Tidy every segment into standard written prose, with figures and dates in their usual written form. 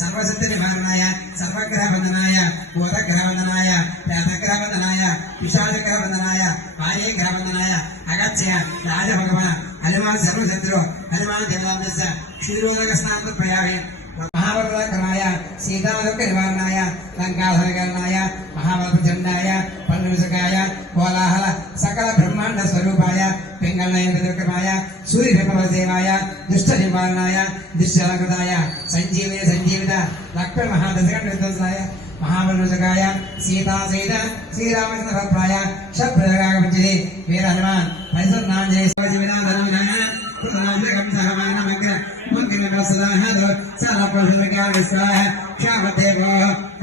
सर्वशक्तिनिवारणाय सर्वग्रहवन्दनाय बोधग्रहवन्दनाय व्याधग्रहवन्दनाय विषादग्रहवन्दनाय आर्यग्रहवन्दनाय अगत्य राजभगवान् हनुमान् सर्वशत्रु हनुमान् देवतास्य क्षीरोदकस्नानप्रयागे महावरदकराय सीतादुःखनिवारणाय लङ्काधनकरणाय महाबलप्रचण्डाय पन्नविसकाय कोलाहल सकल ब्रह्माण्ड स्वरूपाय पिङ्गलनयनदुर्गमाय सूर्यदेवाय दुष्टनिवारणाय दुष्टलकृताय संजीवने संजीवित लक्ष्मण महादशकण्डविध्वंसाय महाबलप्रचकाय सीतासहित श्रीरामचन्द्रभद्राय षट्प्रजगागमञ्जरी वीर हनुमान् परिसन्नाञ्जय शिवजीविनाथनाय प्रथमाभिषेकं सहमानमग्र मुक्तिनमस्सदाहदो सालपशुर्गाविस्वाह क्षामदेवो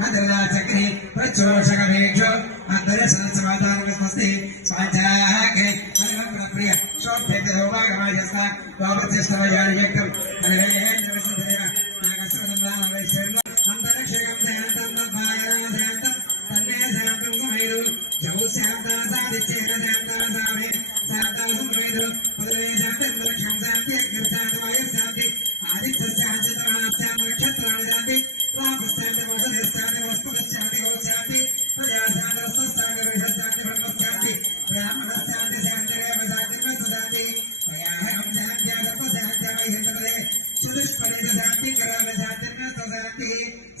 अदरलाचक्रे प्रचोषकवेक्षो अदरसनसमाधानमस्ति स्वाध्यायके हरिवप्रिय शोभ्यकरोगागमाजस्ता वावत्यस्तवयानिव्यक्तं हरिवेन्द्रवसुदेव नागस्वदम्बानवैश्वर्य अन्तरिक्षकं दयान्तं तद्भागनाशयन्तं तन्ने शान्तं कुमैरु जगुस्यान्ता सादिच्छेन शान्ता सामे शान्ता सुमैरु पदवे शान्तं लक्ष्यं शान्ति अग्रशान्तवायु शान्ति आदित्यस्याचतमास्यां नक्षत्राणि शान्ति वापस्यान्तमसदस्यान्ति वस्तुतस्यान्ति गोस्यान्ति प्रजाशान्तरस्वस्यान्ति ब्रह्मस्यान्ति ब्राह्मणस्यान्ति शान्तिरेव शान्तिर्न सदान्ति प्रयाहं शान्त्यादर्पशान्त्यावैहितपदे चतुष्पदे शान्ति कराव शान्तिर्न सदान्ति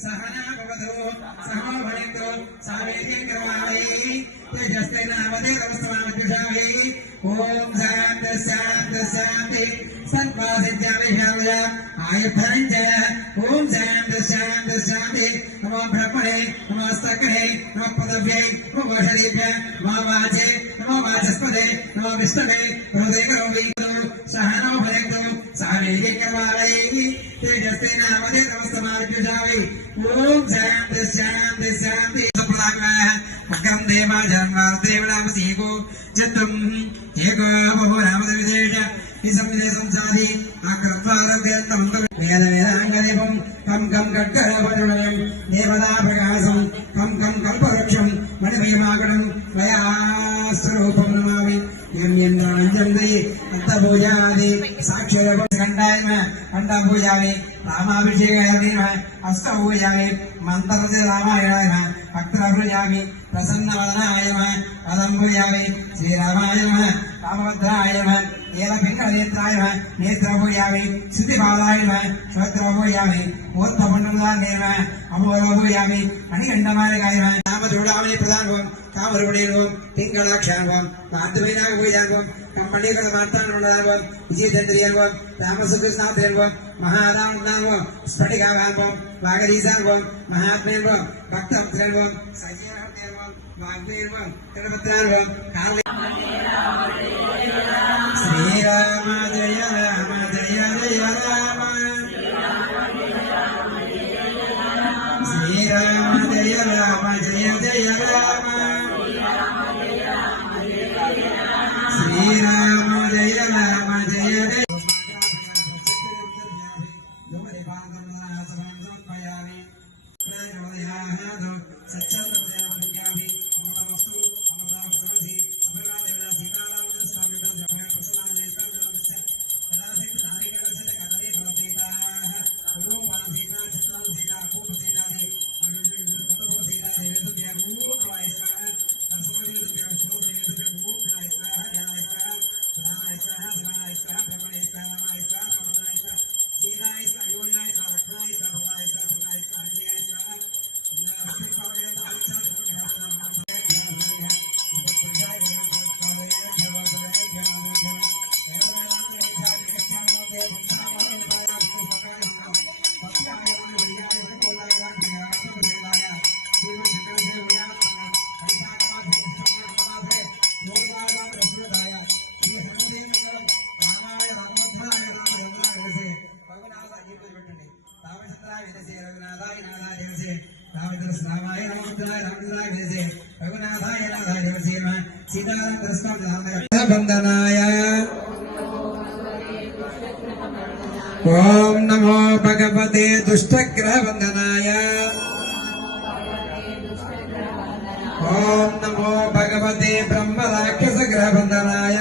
सहना भवतु सहो भवन्तु सावेके कर्माणि तेजस्ते नामदे नमस्तमामजुषावै ओम शान्ति शान्ति शान्ति सत्पादित्याविषावय आयुधनञ्च ओम शान्ति शान्ति शान्ति नमो ब्रह्मणे नमो सकणे नमो पदभ्ये नमो शरीभ्ये नमो वाचे नमो वाचस्पदे नमो विष्णवे हृदय करोमि सहनो भवन्तु सावेके कर्माणि तेजस्ते नामदे नमस्तमामजुषावै ओम शान्ति शान्ति शान्ति वक्रम देवा जन्मार्देवनामसेको जतुम एको बहु रामदेविदेश विसंविदेशं साधि आकृत्वारभ्यन्तं वेदवेदाङ्गदेवं कं कट्करपरुणयं देवता प्रकाशं कं कल्पवृक्षं मणिमयमागणं त्वयास्वरूपं नमामि यन्द्राञ्जन्ते अन्तपूजादि साक्षरकण्ठाय कण्ठपूजामि रामाभिषेकाय नमः अष्टपूजामि मन्त्रस्य रामायणाय नमः भक्तपूजामि प्रसन्नवदनाय नमः पदं पूजामि श्रीरामाय नमः रामभद्राय नमः नीलपिङ्गलनेत्राय नमः नेत्रपूजामि श्रुतिबालाय नमः श्रोत्रपूजामि ऊर्ध्वपुण्डलाय नमः अमोघपूजामि मणिकण्ठमालिकाय नमः नामचूडामणि प्रधानों कामरूपिणीं पिङ्गलाक्षां कार्तिवीनागपूजां कम्मणीकरणमार्ताण्डों विजयचन्द्रियं रामसुकृष्णावतिं महारामनामं स्फटिकाभां वागरीशां महात्म्यं भक्तवत्सलं सजीवं वाग्देवं गणपत्रां श्रीराम जय राम जय जय राम श्रीराम जय राम जय जय राम श्रीराम जय राम जय जय Nice, రామకృష్ణాయ నమోత్తరాయ రామకృష్ణాయ రఘునాథాయ నాథాయ శ్రీమ సీతారామ కృష్ణ బంధనాయ ఓం నమో భగవతే దుష్టగ్రహ బంధనాయ ఓం నమో భగవతే బ్రహ్మ రాక్షస గ్రహ బంధనాయ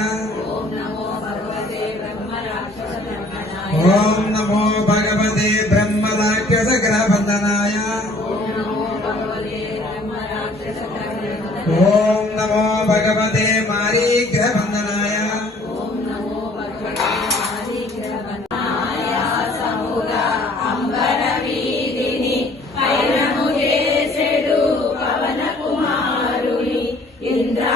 ఓం నమో భగవతే బ్రహ్మ రాక్షస గ్రహ బంధనాయ ఓం నమో భగవతే మారీ గ్రహ బంధనాయ ఇంద్రా